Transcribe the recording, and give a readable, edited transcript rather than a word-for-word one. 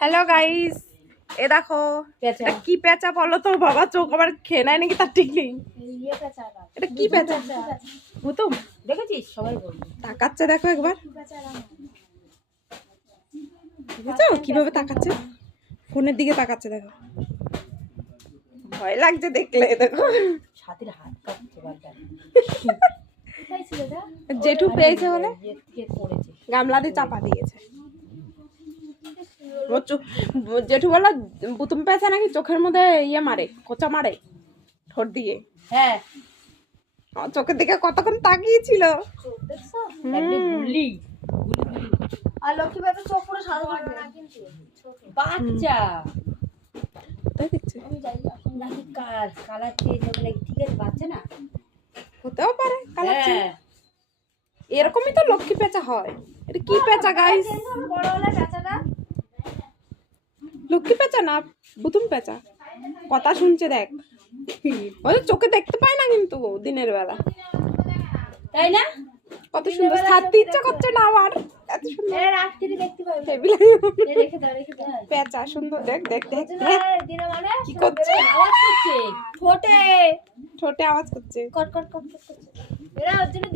Hello guys, এ দেখো এটা কি পেঁচা বলো তো? বাবা চোখ আবার খেয়ে নেয় নাকি তার ঠিক নেই। এটা কি পেঁচা? ভুতুম দেখেছিস? সবাই বলবে তাকাচ্ছে, দেখো একবার। বুঝছো কিভাবে তাকাচ্ছে? ফোনের দিকে তাকাচ্ছে, দেখো। ভয় লাগছে দেখলে, দেখো। ছাতির হাত কাটছে বারবার। জেঠু পেয়েছে বলে পড়েছে গামলা দিয়ে চাপা দিয়েছে। জেঠু বললো বুতুম পেঁচা নাকি চোখের মধ্যে ইয়ে মারে, কোচা মারে ঠোঁট দিয়ে। হ্যাঁ, আমার চোখের দিকে কতক্ষণ তাকিয়েছিল। একদম গুলি আর লক্ষ্মী বাবা চোখ পুরো সাদা না কিন্তু বাচ্চা তাই দেখছি, নাকি কালার চেঞ্জ হবে নাকি? ঠিক আছে, বাচ্চা না হতেও পারে কালার চেঞ্জ। হ্যাঁ, এরকমই তো লক্ষ্মী পেঁচা হয়। এটা কি পেঁচা গাইস? বড় হলে বেচাটা লক্ষ্মী পেঁচা না, বুতুম পেঁচা। কথা শুনছে দেখ, ওদের চোখে দেখতে পায় না কিন্তু দিনের বেলা। তাই না? কত সুন্দর, ছাড়তে ইচ্ছা করছে না আমার। এত সুন্দর এর রাত্রি দেখতে পাবে টেবিলে রেখে দাও পেঁচা সুন্দর, দেখ দেখ দেখ ওই দেখ দিনে মানে কি করছে, আওয়াজ করছে। ঠোঁটে ঠোঁটে আওয়াজ করছে। কট কট কট কট করছে এরা ওর জন্য